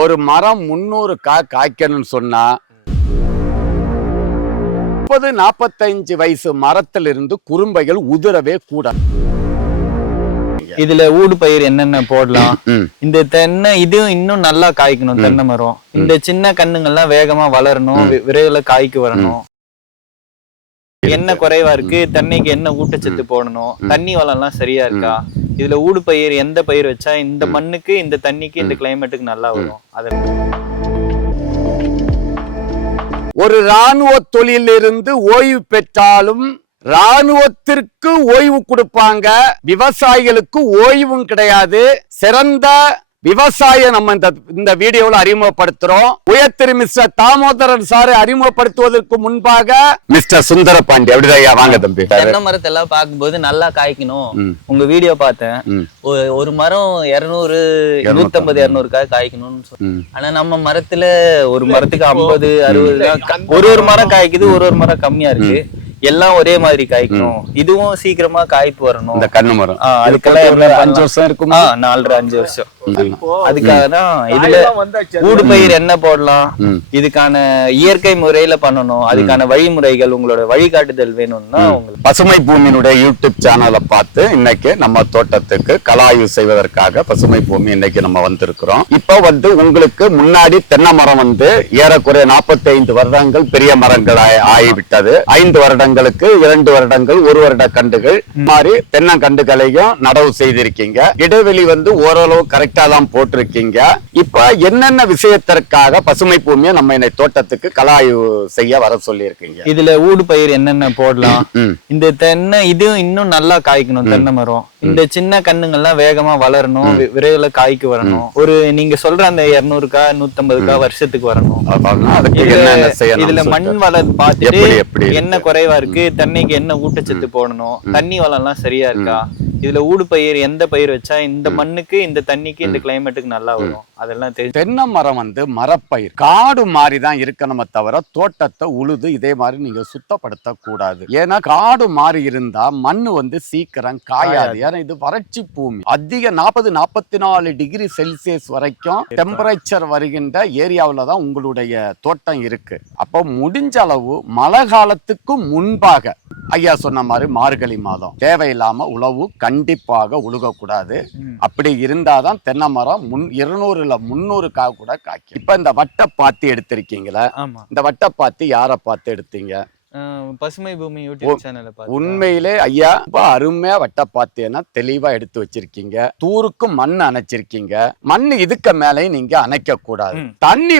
ஒரு மரம் 300 காய்க்கணும்னு சொன்னா 40-45 வயசு மரத்திலிருந்து குறும்பைகள் உதிரவே கூடாது. இதுல ஊடு பயிர் என்னென்ன போடலாம்? இந்த தென்னை இது இன்னும் நல்லா காய்க்கணும். தென்னை மரம் இந்த சின்ன கண்ணுங்கள்லாம் வேகமா வளரணும், விரைவில் காய்க்கு வரணும். என்ன குறைவா இருக்கு, தென்னைக்கு என்ன ஊட்டச்சத்து போடணும், தண்ணி வளம் எல்லாம் சரியா இருக்கா, இதுல ஊடு பயிர் எந்த பயிர் வச்சா இந்த மண்ணுக்கு இந்த தண்ணிக்கு இந்த கிளைமேட்டுக்கு நல்லா வரும். அத ஒரு இராணுவ தொழிலிருந்து ஓய்வு பெற்றாலும் இராணுவத்திற்கு ஓய்வு கொடுப்பாங்க, விவசாயிகளுக்கு ஓய்வும் கிடையாது. சிறந்த விவசாயம் நம்ம இந்த வீடியோவில் அறிமுகப்படுத்துறோம். உயர்திரு மிஸ்டர் தாமோதரன் சாரை அறிமுகப்படுத்துவதற்கு முன்பாக மிஸ்டர் சுந்தர பாண்டி. அப்படிதான் வாங்க தம்பி. தென்னை மரத்தை எல்லாம் பார்க்கும்போது நல்லா காய்க்கணும். உங்க வீடியோ பார்த்தேன். ஒரு மரம் 200 150 200 காய்க்கணும்னு சொன்னேன். ஆனா நம்ம மரத்துல ஒரு மரத்துக்கு 50 60 ஒரு மரம் காய்க்குது, ஒரு மரம் கம்மியா இருக்கு. எல்லாம் ஒரே மாதிரி காய்க்கணும். இதுவும் சீக்கிரமா காய்ப்பு வரணும். இந்த கண்ணு மரம் அதுக்கெல்லாம் 5 வருஷம் இருக்குமா? 4-5 வருஷம். அதுக்காக தான் இதுல ஊடு பயிர் என்ன போடலாம், இதுக்கான இயற்கை முறையில பண்ணணும். அதுக்கான வழிமுறைகள், உங்களோட வழிகாட்டுதல் வேணும்னா உங்களுக்கு பசுமை பூமியினுடைய யூடியூப் சேனலை பார்த்து இன்னைக்கு நம்ம தோட்டத்துக்கு கலாய்வு செய்வதற்காக பசுமை பூமி இன்னைக்கு நம்ம வந்திருக்கிறோம். இப்ப உங்களுக்கு முன்னாடி தென்னை மரம் ஏறக்குறைய 45 வருடங்கள் பெரிய மரங்கள் ஆகிவிட்டது. 5 வருடங்களுக்கு 2 வருடங்கள் 1 வருட கண்டுகள் மாதிரி தென்னங்கண்டுகளையும் நடவு செய்திருக்கீங்க. இடைவெளி ஓரளவு கரெக்டா தான் போட்டிருக்கீங்க. இப்ப என்னென்ன விஷயத்திற்காக பசுமை பூமியை நம்ம இந்த தோட்டத்துக்கு கலாய்வு செய்ய வர சொல்லி இருக்கீங்க? இதுல ஊடு பயிர் என்னென்ன போடலாம், இந்த தென்னை இது இன்னும் நல்லா காய்க்கணும். தென்னை மரம் இந்த சின்ன கண்ணுங்கள்லாம் வேகமா வளரணும், விரைவில் காய்க்கு வரணும். நீங்க சொல்ற அந்த 200 150 வருஷத்துக்கு வரணும். இதுல மண் வளம் பார்த்துட்டு என்ன குறைவா இருக்கு, தென்னைக்கு என்ன ஊட்டச்சத்து போடணும், தண்ணி வளம் எல்லாம் சரியா இருக்கா, இதுல ஊடு பயிர் எந்த பயிர் வச்சா இந்த மண்ணுக்கு இந்த தண்ணிக்கு இந்த கிளைமேட்டுக்கு நல்லா வரும், அதெல்லாம் தெரியும். தென்னை மரம் மரப்பயிர் காடு மாதிரி தான் இருக்கணுமே தவிர தோட்டத்தை உழுது இதே மாதிரி நீங்க சுத்தப்படுத்த கூடாது. ஏன்னா காடு மாதிரி இருந்தா மண்ணு சீக்கிரம் காயாது. ஏன்னா இது வறட்சி பூமி. அதிக 40-44 டிகிரி செல்சியஸ் வரைக்கும் டெம்பரேச்சர் வருகின்ற ஏரியாவில தான் உங்களுடைய தோட்டம் இருக்கு. அப்போ முடிஞ்ச அளவு மழை காலத்துக்கு முன்பாக ஐயா சொன்ன மாதிரி மார்கழி மாதம் தேவையில்லாம உழவு கண்டிப்பாக உழுகக்கூடாது. அப்படி இருந்தாதான் தென்னை மரம் 200 300 கூட காய்க்கும். இப்ப இந்த வட்டப்பாத்தி எடுத்திருக்கீங்களா? இந்த வட்டப்பாத்தி யாரை பார்த்து எடுத்தீங்க? பசுமை பூமி யூடியூப் சேனல்ல பார்த்து. உண்மையிலே ஐயா அருமையா வட்டப்பாத்தினா தெளிவா எடுத்து வச்சிருக்கீங்க. தூருக்கு மண் அணைச்சிருக்கீங்க. மண் இதுக்கு மேலே நீங்க அணைக்க கூடாது. தண்ணி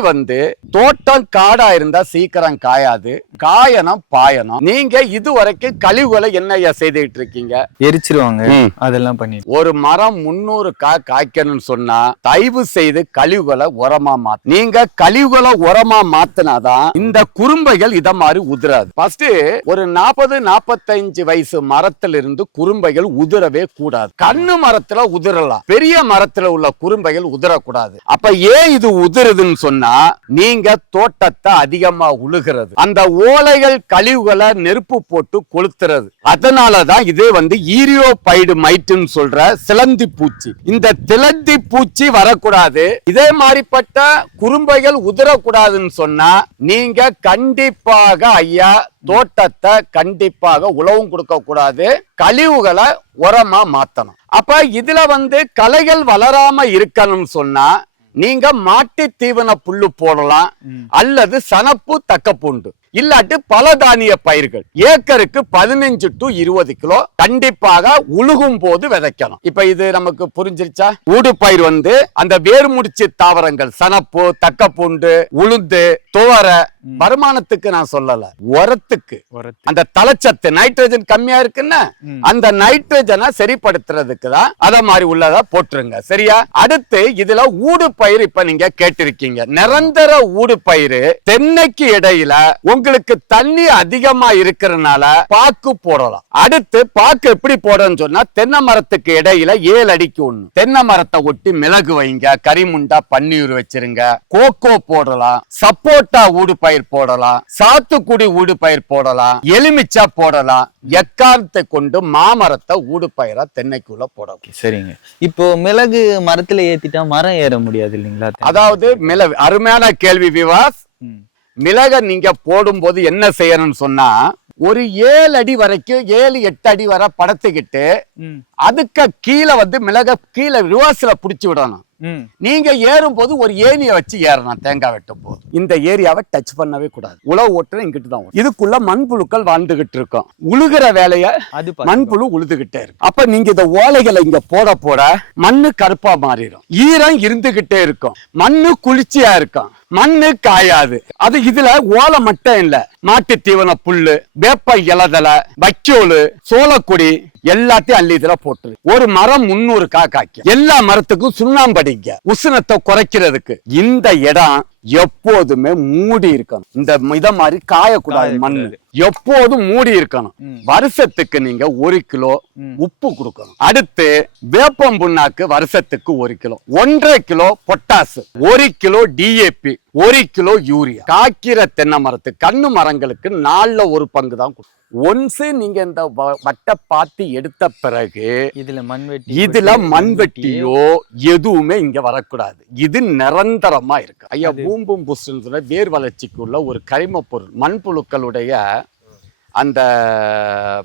தோட்டம் காடா இருந்தா சீக்கிரம் காயாது, காயணும் பாயணும். நீங்க இதுவரைக்கும் கழிவுகளை என்ன ஐயா செய்துட்டு இருக்கீங்க? எரிச்சிருவாங்க. அதெல்லாம் பண்ணி ஒரு மரம் 300 காய்க்கணும்னு சொன்னா தயவு செய்து கழிவுகளை உரமா மாத்து. நீங்க கழிவுகளை உரமா மாத்தினாதான் இந்த குறும்பைகள் இத மாதிரி உதிராது. ஒரு 40-45 வயசு மரத்திலிருந்து குறும்பைகள் உதிரவே கூடாது. கண்ணு மரத்துல உதிரலாம், பெரிய மரத்துல உள்ள குறும்பைகள் உதிரக்கூடாது. அப்ப ஏன் இது உதிருதுன்னு சொன்னா நீங்க தோட்டத்தை அதிகமா உழுகிறது, அந்த ஓலைகள் கழிவுகளை நெருப்பு போட்டு கொளுத்துறது. அதனாலதான் இது ஈரியோபைடு மைட்டுன்னு சொல்ற சிலந்தி பூச்சி. இந்த சிலந்தி பூச்சி வரக்கூடாது. இதே மாதிரிப்பட்ட குறும்பைகள் உதிரக்கூடாதுன்னு சொன்னா நீங்க கண்டிப்பாக ஐயா தோட்டத்தை கண்டிப்பாக உழவும் கொடுக்க கூடாது, கழிவுகளை உரமா மாத்தணும். அப்ப இதுல களைகள் வளராம இருக்கணும்னு சொன்னா நீங்க மாட்டு தீவன புல்லு போடலாம், அல்லது சனப்பு தக்கப்பூண்டு, இல்லாட்டி பல தானிய பயிர்கள். ஏக்கருக்கு 15 to 20 கிலோ கண்டிப்பாக உழுகும் போது விதைக்கணும். இப்ப இது நமக்கு புரிஞ்சிருச்சா? ஊடு பயிர் அந்த வேர்முடிச்சு தாவரங்கள் சனப்பு, தக்கப்பூண்டு, உளுந்து, துவர வருமானத்துக்கு நான் சொல்லல, உரத்துக்கு. அந்த தலைச்சத்து நைட்ரஜன் கம்மியா இருக்குன்னா அந்த நைட்ரஜனை சரிப்படுத்துறதுக்கு தான் அத மாதிரி உள்ளதா போட்டுருங்க. சரியா? அடுத்து இதுல ஊடு பயிர் இப்ப நீங்க கேட்டிருக்கீங்க. நிரந்தர ஊடு பயிர் தென்னைக்கு இடையில உங்களுக்கு தண்ணி அதிகமா இருக்கிறதுனால பாக்கு போடலாம். அடுத்து பாக்கு எப்படி போடணும்னு சொன்னா, தென்னை மரத்துக்கு இடையில 7 அடிக்கு 1 தென்னை மரத்தை ஒட்டி மிளகு வைங்க, கரிமுண்டா பன்னீர் வச்சிருங்க, கோகோ போடலாம், சப்போட்டா ஊடு பயிர் போடலாம், சாத்துக்குடி ஊடு பயிர் போடலாம், எலுமிச்சா போடலாம். எக்காரத்தை கொண்டு மாமரத்தை ஊடு பயிரா தென்னைக்குள்ள போடலாம். சரிங்க. இப்போ மிளகு மரத்துல ஏத்திட்டா மரம் ஏற முடியாது இல்லைங்களா? அதாவது மிளகு, அருமையான கேள்வி விவாஸ். மிளக நீங்க போடும்போது என்ன செய்யணும்னு சொன்னா, ஒரு 7 அடி வரைக்கும் 7-8 அடி வரை படத்துக்கிட்டு அதுக்கு கீழே மிளக கீழே ரிவர்ஸ்ல புடிச்சு விடணும். நீங்க ஏறும் போது ஒரு ஏணியை வச்சு ஏறணும். தேங்காய் வெட்டும் போது இந்த ஏரியாவை டச் பண்ணவே கூடாது. உழவு ஓட்டுற இங்கிட்டு தான். இதுக்குள்ள மண்புழுக்கள் வாழ்ந்துகிட்டு இருக்கும். உழுகிற வேலைய மண்புழு உழுதுகிட்டே இருக்கு. அப்ப நீங்க இந்த ஓலைகளை இங்க போட போட மண்ணு கருப்பா மாறிடும். ஈரம் இருந்துகிட்டே இருக்கும். மண்ணு குளிர்ச்சியா இருக்கும். மண்ணு காயாது. அது இதுல ஓலை மட்டும் இல்ல, மாட்டு தீவன புல்லு, வேப்ப இலதலை, வைக்கோலு, சோளக்குடி எல்லாத்தையும் அள்ளி இதுல போட்டு ஒரு மரம் 300 காய்க்கும். எல்லா மரத்துக்கும் சுண்ணாம்படிங்க உஷ்ணத்தை குறைக்கிறதுக்கு. இந்த இடம் எப்போதுமே மூடி இருக்கணும். இந்த இத மாதிரி காயக்கூடாது. மண்ணு எப்போதும் மூடி இருக்கணும். வருஷத்துக்கு நீங்க 1 கிலோ உப்பு கொடுக்கணும். அடுத்து வேப்பம் புண்ணாக்கு வருஷத்துக்கு 1 kilo, 1.5 kilo potash, 1 kilo DAP, 1 kilo urea. காய்க்கிற தென்னை மரத்துக்கு கண்ணு மரங்களுக்கு 4ல் 1 பங்கு தான். ஒன்ஸ் நீங்க இந்த வட்டை பாத்தி எடுத்த பிறகு இதுல மண்வெட்டியோ எதுவுமே இங்க வரக்கூடாது. இது நிரந்தரமா இருக்கு. ஐயா, பூம்பும் புஷ்ன்னு வேர் வளர்ச்சிக்குள்ள ஒரு கரிம பொருள் மண்புழுக்களுடைய அந்த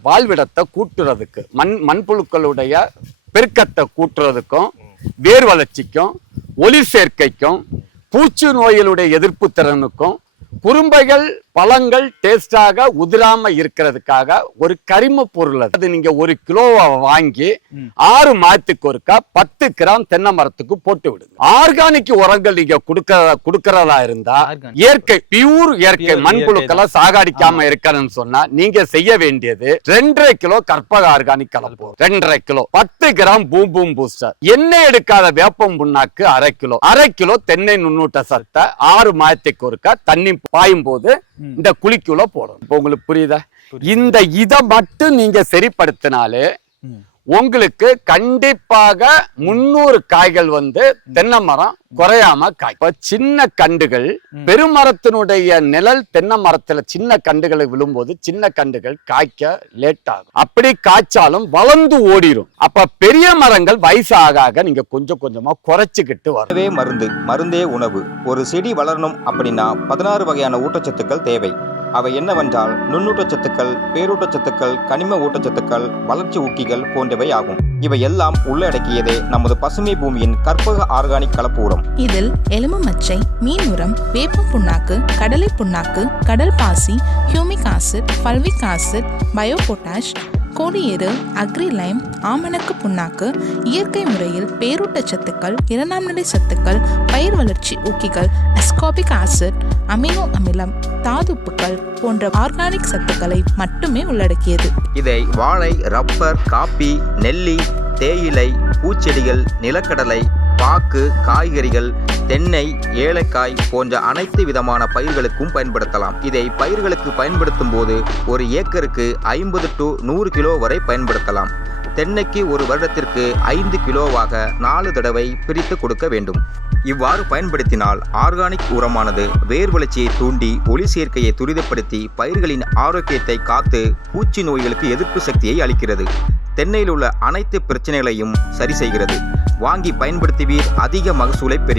வாழ்விடத்தை கூட்டுறதுக்கு, மண்புழுக்களுடைய பெருக்கத்தை கூட்டுறதுக்கும், வேர் வளர்ச்சிக்கும், ஒளி சேர்க்கைக்கும், பூச்சி நோய்களுடைய எதிர்ப்பு திறனுக்கும், குறும்பைகள் பழங்கள் டேஸ்டாக உதிராம இருக்கிறதுக்காக ஒரு கரிம பொருள். அது நீங்க 1 கிலோவை வாங்கி 6 மாதத்துக்கு ஒருக்கா 10 கிராம் தென்னை மரத்துக்கு போட்டு விடுங்க. ஆர்கானிக் உரங்கள் நீங்க குடுக்கறதா இருந்தா, இயற்கை பியூர் இயற்கை மண்புழுக்களை சாகடிக்காம இருக்கணும்னு சொன்னா நீங்க செய்ய வேண்டியது 2.5 கிலோ கற்பக ஆர்கானிக் கலப்போம், 2.5 கிலோ, 10 கிராம் பூம்பும் பூஸ்டர், எண்ணெய் எடுக்காத வேப்பம் புண்ணாக்கு 1/2 கிலோ, 1/2 கிலோ தென்னை நுண்ணூட்ட சத்தை 6 மாதத்துக்கு ஒருக்கா தண்ணி பாயும் போது இந்த குழிக்குள்ள போடணும். இப்ப உங்களுக்கு புரியுதா? இந்த இதை மட்டும் நீங்க சரிப்படுத்தினாலே உங்களுக்கு கண்டிப்பாக 300 காய்கள் தென்னை மரம் குறையாம காய். சின்ன கண்டுகள் பெருமரத்தினுடைய நிழல் தென்னை மரத்துல சின்ன கண்டுகளை விழும்போது சின்ன கண்டுகள் காய்க்க லேட் ஆகும். அப்படி காய்ச்சாலும் வளர்ந்து ஓடிடும். அப்ப பெரிய மரங்கள் வயசாக நீங்க கொஞ்சம் கொஞ்சமா குறைச்சிக்கிட்டு வரும். மருந்தே உணவு. ஒரு செடி வளரணும் அப்படின்னா 16 வகையான ஊட்டச்சத்துக்கள் தேவை. அவை என்னவென்றால் நுண்ணூட்டச்சத்துக்கள், பேரூட்டச்சத்துக்கள், கனிம ஊட்டச்சத்துக்கள், வளர்ச்சி ஊக்கிகள் போன்றவை ஆகும். இவை எல்லாம் உள்ளடக்கியதே நமது பசுமை பூமியின் கற்பக ஆர்கானிக் கலப்பு உரம். இதில் எலும்பு மச்சை, மீன் உரம், வேப்பம் புண்ணாக்கு, கடலை புண்ணாக்கு, கடல் பாசி, humic acid, fulvic acid, bio potash, கோடியேறு, அக்ரிலைம், ஆமணக்கு புண்ணாக்கு, இயற்கை முறையில் பேரூட்டச்சத்துக்கள், 2ஆம் நிலை சத்துக்கள், பயிர் வளர்ச்சி ஊக்கிகள், அஸ்கார்பிக் ஆசிட், அமினோ அமிலம், தாதுப்புக்கள் போன்ற ஆர்கானிக் சத்துக்களை மட்டுமே உள்ளடக்கியது. இதை வாழை, ரப்பர், காப்பி, நெல்லி, தேயிலை, பூச்செடிகள், நிலக்கடலை, பாக்கு, காய்கறிகள், தென்னை, ஏலக்காய் போன்ற அனைத்து விதமான பயிர்களுக்கும் பயன்படுத்தலாம். இதை பயிர்களுக்கு பயன்படுத்தும் போது 1 ஏக்கருக்கு 50 to 100 கிலோ வரை பயன்படுத்தலாம். தென்னைக்கு 1 வருடத்திற்கு 5 கிலோவாக 4 தடவை பிரித்து கொடுக்க வேண்டும். இவ்வாறு பயன்படுத்தினால் ஆர்கானிக் உரமானது வேர் வளர்ச்சியை தூண்டி ஒளி சேர்க்கையை துரிதப்படுத்தி பயிர்களின் ஆரோக்கியத்தை காத்து பூச்சி நோய்களுக்கு எதிர்ப்பு சக்தியை அளிக்கிறது. தென்னையில் உள்ள அனைத்து பிரச்சனைகளையும் சரி செய்கிறது. வாங்கி பயன்படுத்துவீர், அதிக மகசூலை பெறுவீர்.